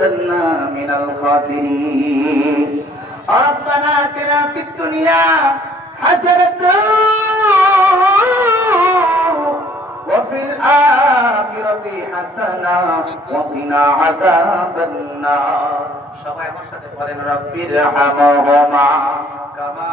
لنكونن من الخاسرين ربنا آتنا في الدنيا حسنة وفي الآخرة حسنة وقنا عذاب النار সবাই আমার সাথে বলেন রব্বির হামহুমা কামা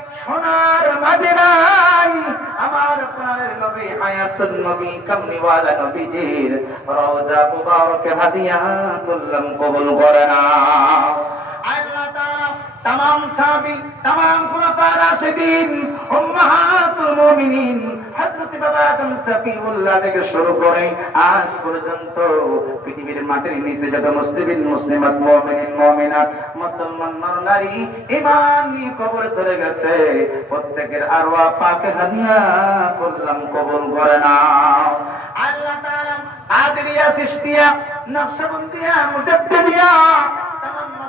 সোনার মাদিনায় আমার প্রাণের নবী হায়াতুল নবী কামনিওয়ালা নবীজির রওজা মুবারকে হাদিয়া করলাম কবুল করে না তাম সাহাবি তাম খুলাফার ও উম্মাহাতুল মুমিনিন, হযরত বাবা আদম সাফিউল্লাহ থেকে শুরু করে আজ পর্যন্ত পৃথিবীর মাটির নিচে যত মুসলিমিন, মুসলিমাত, মুমিনিন, মুমিনাত, মুসলমান নর, নারী, ঈমান নিয়ে কবর সরে গেছে। প্রত্যেকের আরওয়া পাকে হাদিয়া করলাম, কবুল করে না আল্লাহ তাআলা আদরিয়া, সৃষ্টিয়া, নকশবন্দিয়া মুজাদ্দিয়া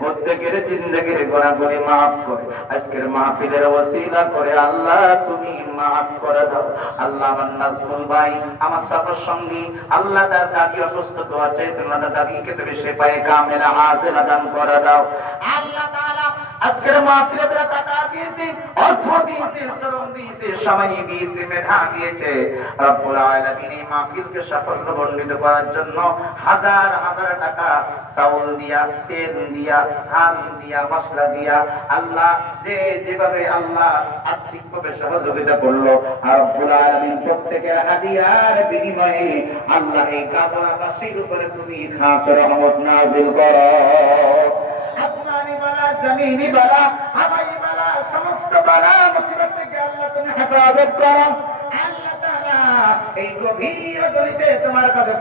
প্রত্যেকের জিন্দগির গোনাগুলি মাফ করে। আজকের মাহফিলের ওসিলা করে, আল্লাহ তুমি মাফ করে দাও। আল্লাহ আমার ভাই, আমার সফর সঙ্গী, আল্লাহ তার দাদি অসুস্থ দোয়া চাইছেন আল্লাহ দাদিকে তুমি সে পায়ে কামের হাজেরা দান করে দাও। আল্লাহ আজকের মাহফিলে টাকা দিয়েছে, অর্থ দিয়েছে, শ্রম দিয়েছে সময় দিয়েছে, মেধা দিয়েছে, রব্বুল এই মাহফিলকে সাফল্য সহযোগিতা করল, রব্বুল প্রত্যেকের বিনিময়ে আল্লাহ এই উপরে তুমি খাস রহমত নাযিল করো। জমিনি বালা হাওয়াই বালা, সমস্ত বালা মুসিবত থেকে আল্লাহ তুমি হেফাজত করো। এই গভীর গলিতে তোমার কাছে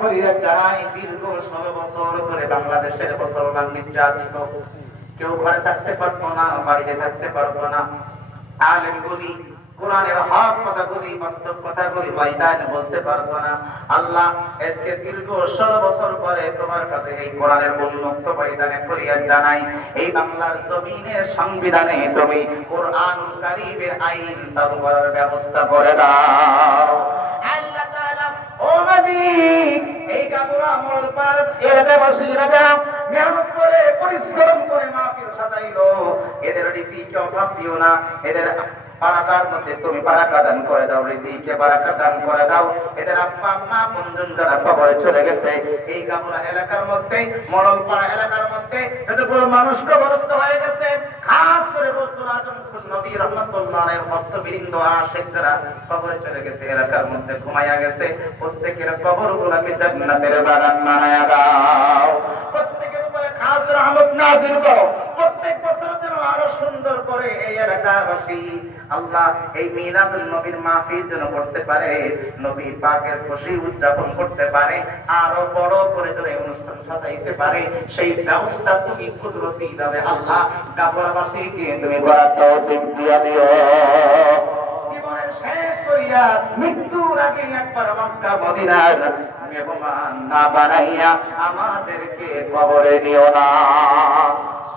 জানাই, দীর্ঘ ষোলো বছর ধরে বাংলাদেশের মুসলমান নির্যাতিত। কেউ ঘরে থাকতে পারতো না, বাড়িতে থাকতে পারতো না। আলেম বলি কোরআনের হক কথাগুলি, বাস্তব কথাগুলি ময়দানে বলতে পারব না। আল্লাহ, আজকে দীর্ঘ ষোলো বছর পরে তোমার কাছে এই কোরআনের উন্মুক্ত ময়দানে ফরিয়াদ জানাই। এই বাংলার জমিনের সংবিধানে তুমি কোরআন কারিমের আইন চালু করার ব্যবস্থা করে দাও। আল্লাহ তাআলা, ও মালিক এই কাবুরা মোর পার এলাকাবাসীরা যারা মেহনত করে, পরিশ্রম করে মাহফিল সাজাইলো। এদের রিজিকে অভাব দিও না। এদের বারাকার মধ্যে তুমি বারাকা দান করে দাও, রিজিকে বারাকা দান করে দাও। এদের আব্বা আম্মা যারা চলে গেছে। এই গামুরা এলাকার মধ্যে, মরলপাড়া এলাকার মধ্যে যতগুলো মানুষ কবরস্থ হয়ে গেছে, খাস করে রসুল আজম নবী ভক্তবৃন্দ যারা চলে গেছে, এলাকার মধ্যে ঘুমাইয়া গেছে। প্রত্যেকের কবরগুলোকে জান্নাতের বাগান দাও। প্রত্যেকের খাস রহমত নাযিল করো প্রত্যেক বছর যেন আরও সুন্দর করে এই এলাকাবাসী আল্লাহ এই মিলাদুল নবীর মাহফিল যেন করতে পারে, নবী পাকের খুশি উদযাপন করতে পারে, আরও বড় করে যেন অনুষ্ঠান সাজাইতে পারে, সেই ব্যবস্থা তুমি কুদরতি ভাবে আল্লাহ কাপড়বাসীকে তুমি জীবনের শেষ করিয়া মৃত্যুর আগে একবার মক্কা, মদিনার মেহমান না বানাইয়া আমাদেরকে কবরে দিও না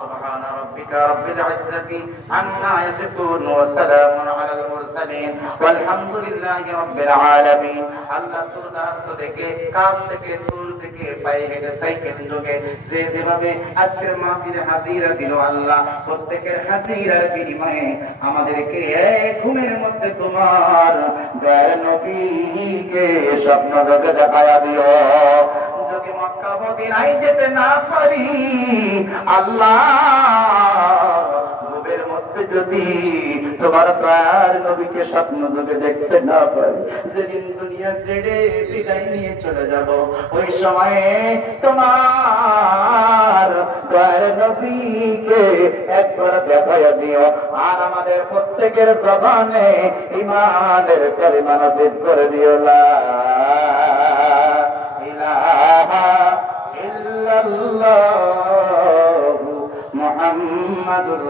سبحان ربك رب العزة عما يصفون وسلام على المرسلين والحمد لله رب العالمين আল্লাহ তোর দাস্ত থেকে কাজ থেকে তুল থেকে পায়ে হেঁটে সাইকেল যোগে যে যেভাবে আজকের মাহফিলে হাজিরা দিল আল্লাহ, প্রত্যেকের হাজিরার বিনিময়ে আমাদেরকে ঘুমের মধ্যে তোমার স্বপ্ন যেতে না পারি, আল্লাহ তোমার প্রার নবীকে স্বপ্ন যোগে দেখতে না পারি যেদিন দুনিয়া ছেড়ে বিদায় নিয়ে চলে যাব। ওই সময়ে তোমার প্রার নবীকে একবার দেখাইয়া দিও। আর আমাদের প্রত্যেকের জবানে ইমানের কালিমা নসিব করে দিও। লা ইলাহা ইল্লাল্লাহু মুহাম্মাদুর